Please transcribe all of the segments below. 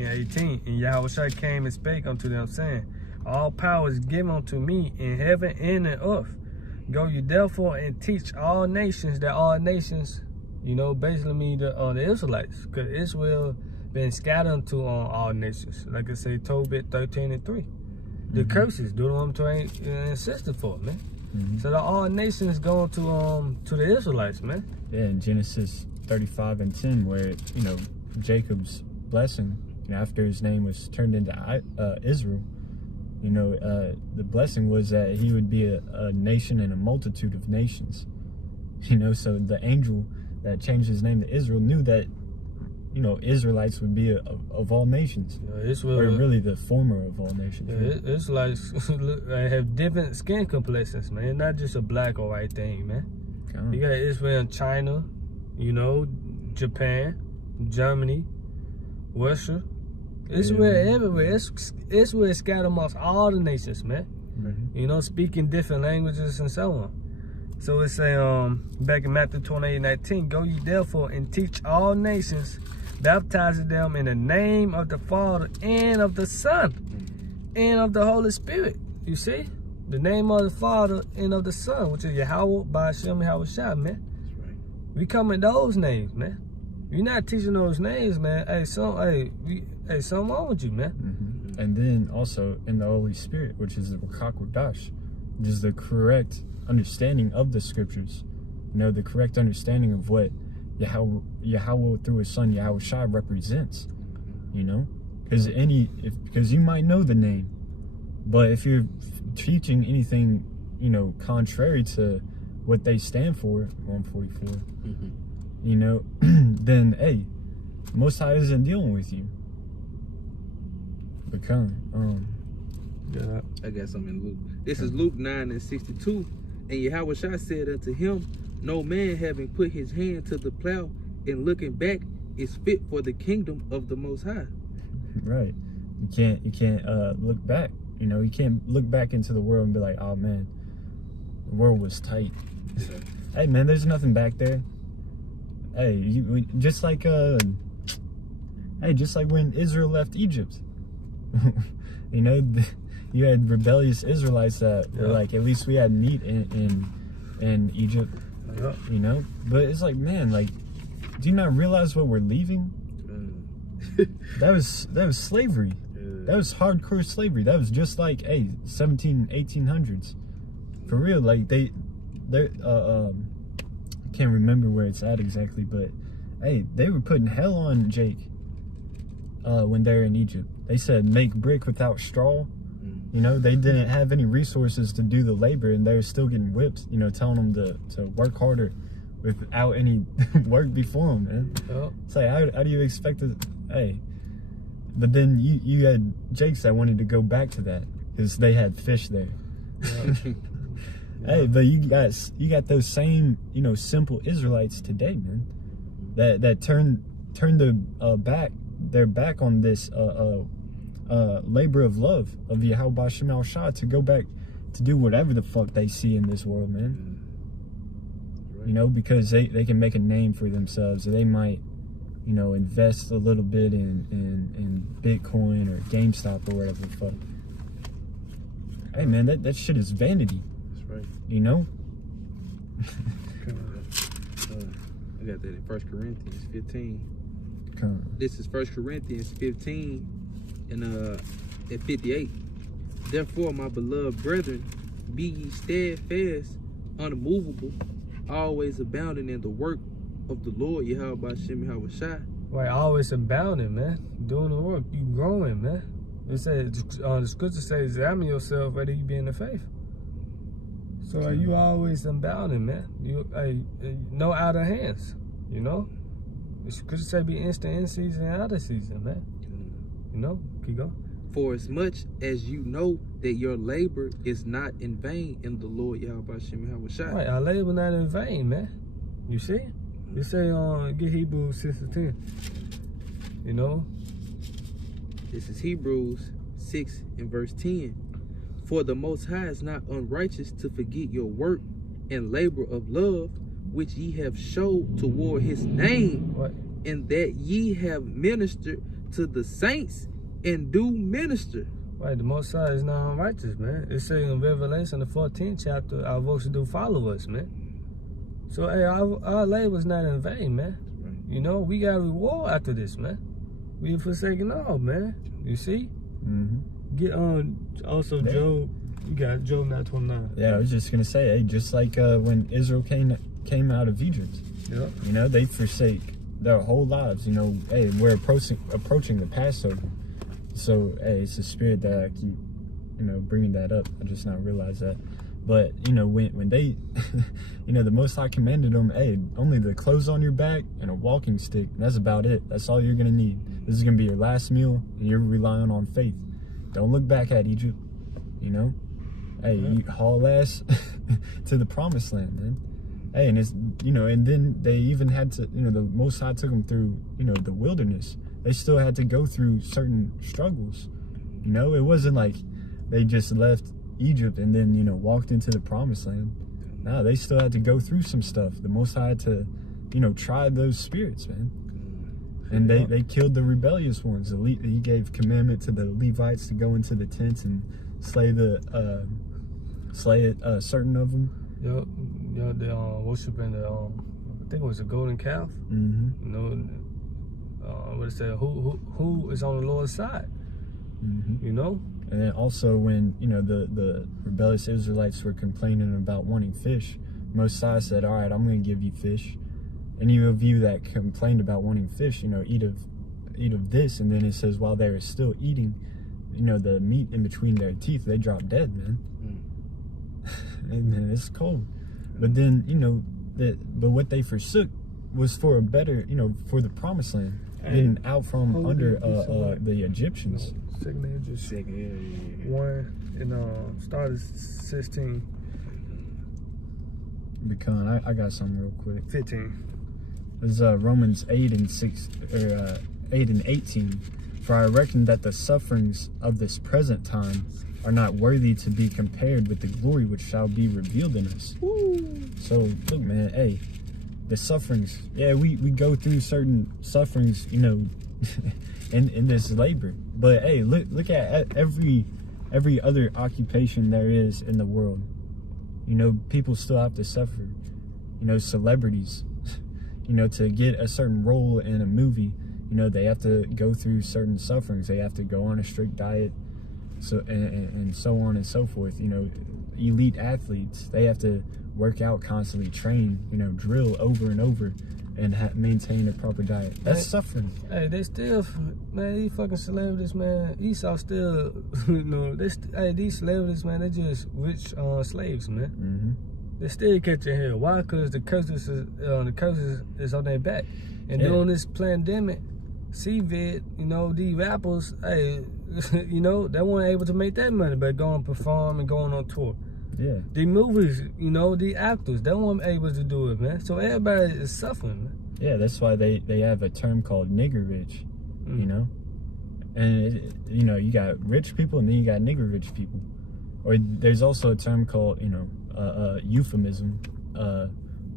and 18. And Yahushua came and spake unto them, saying, all power is given unto me in heaven and in earth. Go you therefore and teach all nations. That all nations, you know, basically mean the Israelites, because Israel been scattered unto all nations. Like I say, Tobit 13:3. The curses, Deuteronomy 28 insisted for, man. So the all nations going to the Israelites, man. Yeah, in Genesis 35:10, where, you know, Jacob's blessing, you know, after his name was turned into Israel, you know, the blessing was that he would be a nation and a multitude of nations. You know, so the angel that changed his name to Israel knew that, you know, Israelites would be of all nations. Israel, or really the former of all nations. Yeah, Israelites have different skin complexions, man. Not just a black or white thing, man. You got Israel and China, you know, Japan, Germany, Russia. Israel everywhere. Israel is scattered amongst all the nations, man. You know, speaking different languages and so on. So it's back in Matthew 28:19, go ye therefore and teach all nations, baptizing them in the name of the Father and of the Son and of the Holy Spirit. You see? The name of the Father and of the Son, which is Yahweh, Ba'ashem, Yahushua, man. We come in those names, man. You're not teaching those names, man. Hey, something wrong with you, man. And then also in the Holy Spirit, which is the Rakakwadash, which is the correct understanding of the scriptures. You know, the correct understanding of what Yahweh through his son Yahushua represents. You know, because you might know the name, but if you're teaching anything, you know, contrary to what they stand for, 144, you know, then hey, Most High isn't dealing with you. Become yeah, I got something in Luke. This is Luke 9:62. And Yahushua said unto him, no man having put his hand to the plow and looking back is fit for the kingdom of the Most High. Right. You can't look back. You know, you can't look back into the world and be like, oh man, the world was tight. Hey man, there's nothing back there. Hey, just like when Israel left Egypt. You know, you had rebellious Israelites that were like, at least we had meat in Egypt. You know, but it's like, man, like, do you not realize what we're leaving? That was slavery. That was hardcore slavery. That was just like, hey, 1800s. For real, like they I can't remember where it's at exactly, but hey, they were putting hell on Jake when they're in Egypt. They said make brick without straw. You know, they didn't have any resources to do the labor, and they're still getting whipped, you know, telling them to work harder without any work before them, man. It's like, how do you expect to, hey, but then you had Jakes that wanted to go back to that because they had fish there. Hey, but you got those same, you know, simple Israelites today, man, that turned their back on this labor of love of Yahweh Shem Shah to go back to do whatever the fuck they see in this world, man. You know, because they can make a name for themselves, or they might, you know, invest a little bit in Bitcoin or GameStop or whatever the fuck. Hey man, that shit is vanity. That's right. You know? I got that in 1 Corinthians 15. This is 1 Corinthians 15 and at 58. Therefore, my beloved brethren, be ye steadfast, unmovable, always abounding in the work of the Lord Yahweh Shem Yahushua. Right, always abounding, man. Doing the work, you growing, man. It says the scripture says, examine yourself whether you be in the faith. So you always abounding, man. You no out of hands, you know. The scripture say be instant in season and out of season, man. You know, keep going. For as much as you know that your labor is not in vain in the Lord Yahweh Shem Yahushua. Right, our labor not in vain, man. You see? You say get Hebrews 6:10. You know? This is Hebrews 6 and verse 10. For the Most High is not unrighteous to forget your work and labor of love, which ye have showed toward his name, what? and that ye have ministered to the saints and do minister. Right, the Most High is not unrighteous, man. It says in Revelation, the 14th chapter, our works do follow us, man. So, hey, our labor's not in vain, man. Right. You know, we got a reward after this, man. We ain't forsaken all, man. You see? Mm-hmm. Get on. Also, yeah. Job. You got Job 9:29. Yeah, I was just gonna say, hey, just like when Israel came out of Egypt. Yeah. You know, they forsake their whole lives. You know, hey, we're approaching the Passover. So, hey, it's a spirit that I keep, you know, bringing that up. I just now realized that. But, you know, when they, you know, the Most High commanded them, hey, only the clothes on your back and a walking stick. And that's about it. That's all you're going to need. This is going to be your last meal, and you're relying on faith. Don't look back at Egypt, you know. Hey, you haul ass to the promised land, man. Hey, and it's, you know, and then they even had to, you know, the Most High took them through, you know, the wilderness. They still had to go through certain struggles. You know, it wasn't like they just left Egypt and then, you know, walked into the promised land. Nah, they still had to go through some stuff. The Most High had to, you know, try those spirits, man. And they killed the rebellious ones. He gave commandment to the Levites to go into the tents and slay certain of them. Yep, they worshiping the I think it was a golden calf. Mm-hmm. You know, what it said, who is on the Lord's side? Mm-hmm. You know. And then also when, you know, the rebellious Israelites were complaining about wanting fish, Most High said, all right, I'm going to give you fish. Any of you that complained about wanting fish, you know, eat of this. And then it says while they were still eating, you know, the meat in between their teeth, they dropped dead, man. And then it's cold. But then, you know, but what they forsook was for a better, you know, for the promised land, getting out from under the Egyptians. Second, 1 and started 16. Because I got something real quick. 15. There's Romans 8 and 8 and 18. For I reckon that the sufferings of this present time are not worthy to be compared with the glory which shall be revealed in us. Woo. So look, man, hey, the sufferings, yeah, we go through certain sufferings, you know, in this labor. But hey, look at every other occupation there is in the world. You know, people still have to suffer. You know, celebrities, you know, to get a certain role in a movie, you know, they have to go through certain sufferings. They have to go on a strict diet, so and so on and so forth. You know, elite athletes, they have to work out constantly, train, you know, drill over and over, and maintain a proper diet. That's suffering. Hey, they still, man, these fucking celebrities, man, Esau still, you know, these celebrities, man, they're just rich slaves, man. Mm-hmm. They still catching hell. Why? Because the curses is on their back. And during this pandemic, CVID, you know, these rappers, hey, you know, they weren't able to make that money by going perform and going on tour. Yeah. The movies, you know, the actors, they weren't able to do it, man. So everybody is suffering, man. Yeah, that's why they have a term called nigger rich, you know? And, you know, you got rich people and then you got nigger rich people. Or there's also a term called, you know, euphemism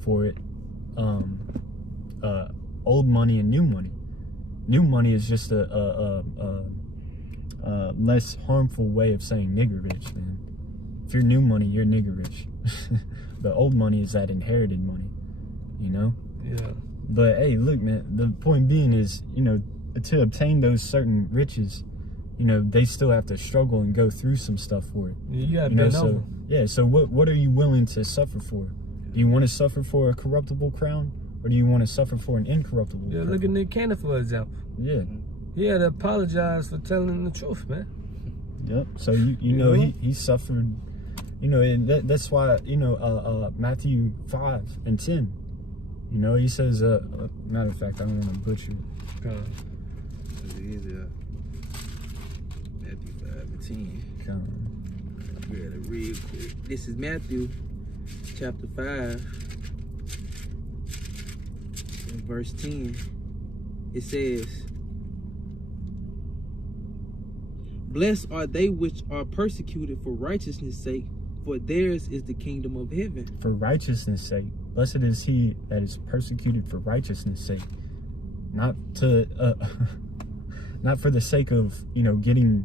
for it. Old money and new money. New money is just a less harmful way of saying nigger rich, man. If you're new money, you're nigger rich. The old money is that inherited money, you know? Yeah. But hey, look, man, the point being is, you know, to obtain those certain riches, you know, they still have to struggle and go through some stuff for it. You gotta bend over. Yeah, so what are you willing to suffer for? Do you want to suffer for a corruptible crown? Or do you want to suffer for an incorruptible crown? Look at Nick Cannon, for example. Yeah. He had to apologize for telling the truth, man. Yep. So, you know, he suffered, you know, and that's why, you know, Matthew 5 and 10, you know, he says, matter of fact, I don't want to butcher it. Matthew 5 and 10. Come on. We got to read quick. This is Matthew chapter 5 and verse 10. It says, blessed are they which are persecuted for righteousness' sake, for theirs is the kingdom of heaven. For righteousness' sake. Blessed is he that is persecuted for righteousness' sake. Not to not for the sake of, you know, getting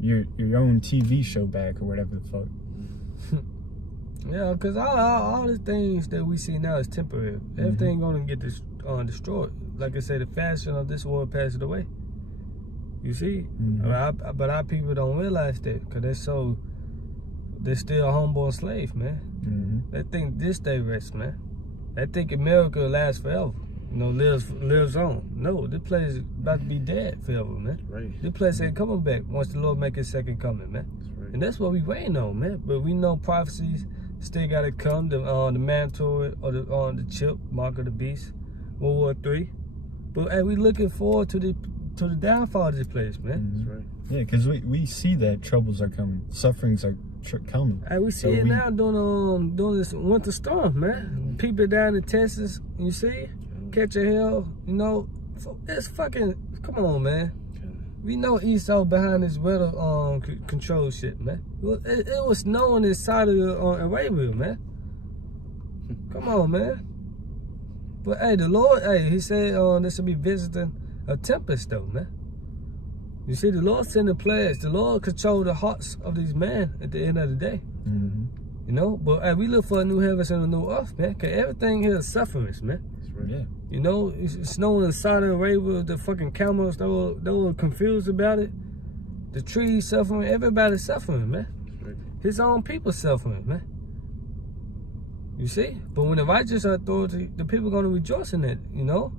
your own TV show back or whatever the fuck. Yeah, because all the things that we see now is temporary. Everything gonna get destroyed. Like I said, the fashion of this world passes away. You see? But our people don't realize that, because they're still a homeborn slave, man. They think this day rests, man. They think America lasts forever. You know, lives on. No, this place is about to be dead forever, man. Right. This place ain't coming back once the Lord make his second coming, man. Right. And that's what we waiting on, man. But we know prophecies still gotta come. The mandatory or the chip, mark of the beast, World War III. But hey, we looking forward to the downfall of this place, man. That's right. Yeah, because we see that troubles are coming, sufferings are coming. Hey, we see it now during this winter storm, man. People down in Texas, you see, catch a hell, you know. It's fucking, come on, man. We know Esau behind this weather control shit, man. It was snowing inside of Arabia, man. Come on, man. But hey, the Lord, he said this will be visiting a tempest, though, man. You see, the Lord sent the plagues. The Lord control the hearts of these men at the end of the day. You know, but hey, we look for a new heavens and a new earth, man. Cause everything here is suffering, man. That's right. Yeah. You know, it's snowing in Saudi Arabia. The fucking camels, they were confused about it. The trees suffering. Everybody's suffering, man. Right. His own people suffering, man. You see? But when the righteous are authority, the people going to rejoice in it, you know?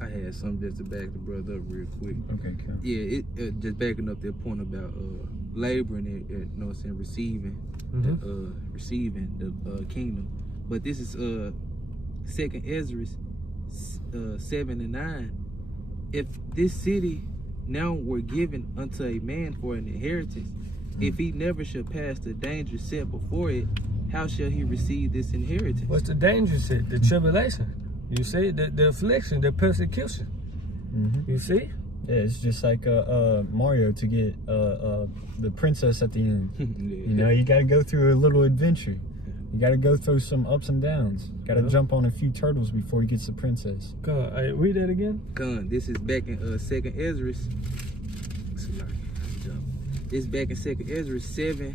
I had something just to back the brother up real quick. Okay, cool. Yeah, it just backing up that point about laboring and you know what I'm saying, receiving the kingdom. But this is 2nd Ezra 7 and 9. If this city now were given unto a man for an inheritance, if he never shall pass the danger set before it, how shall he receive this inheritance? What's the danger set? The tribulation. You see, the affliction, the persecution. You see? Yeah, it's just like Mario to get the princess at the end. You know, you got to go through a little adventure. You got to go through some ups and downs. Got to jump on a few turtles before he gets the princess. Come on, read that again. This is back in 2nd Ezra. This back in 2nd Ezra 7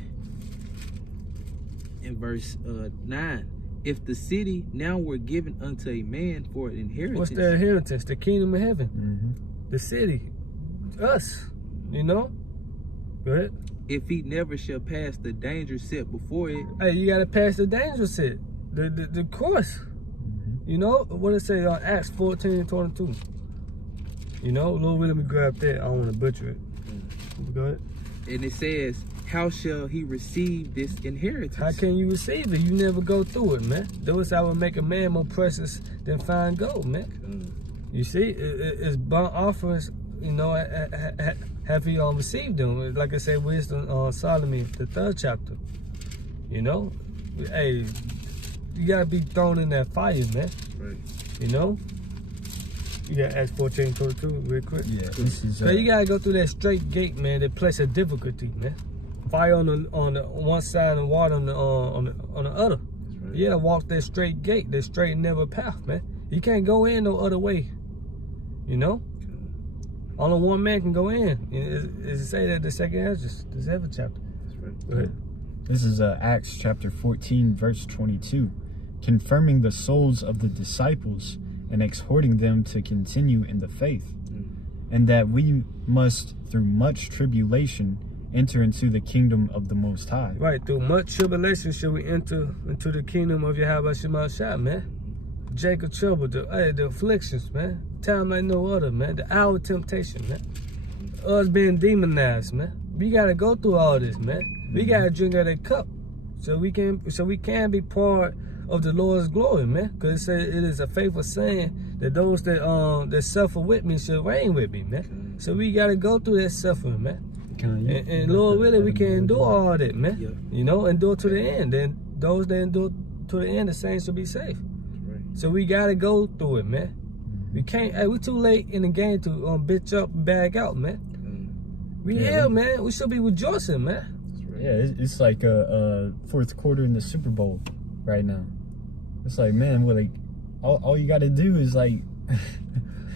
and verse 9. If the city now were given unto a man for an inheritance. What's the inheritance? The kingdom of heaven. The city. Us. You know? Go ahead. If he never shall pass the danger set before it. Hey, you got to pass the danger set. The course. You know? What it say on Acts 14:22. You know? Lord, let me grab that. I don't want to butcher it. Go ahead. And it says, how shall he receive this inheritance? How can you receive it? You never go through it, man. Those I will make a man more precious than fine gold, man. You see, it's burnt offerings, you know, have he received them? Like I said, wisdom on Solomon, the 3rd chapter. You know? Hey, you gotta be thrown in that fire, man. Right. You know? You got Acts 14:22 real quick. Yeah, this is. So you gotta go through that straight gate, man. That place of difficulty, man. Fire on the one side and water on the other. Right. You gotta walk that straight gate, that straight and narrow path, man. You can't go in no other way. You know? Only one man can go in. It say that the 2nd Ezra, the 7th chapter. That's right. Go ahead. This is Acts chapter 14, verse 22. Confirming the souls of the disciples and exhorting them to continue in the faith, and that we must, through much tribulation, enter into the kingdom of the Most High. Right, through much tribulation shall we enter into the kingdom of Yahweh Shema Shah, man. Jacob trouble, the afflictions, man. Time like no other, man. The hour of temptation, man. Us being demonized, man. We gotta go through all this, man. We gotta drink out that cup, so we can be part of the Lord's glory, man. Because it says it is a faithful saying that those that suffer with me shall reign with me, man. So we gotta go through that suffering, man. And Lord willing, we can endure all that, man. Yeah. You know, endure to the end. Then those that endure to the end, the saints will be safe. Right. So we gotta go through it, man. We can't. Hey, we too late in the game to bitch up and bag out, man. We here, man. We should be rejoicing, man. Right. Yeah, it's like a 4th quarter in the Super Bowl right now. It's like, man, well, like all you got to do is like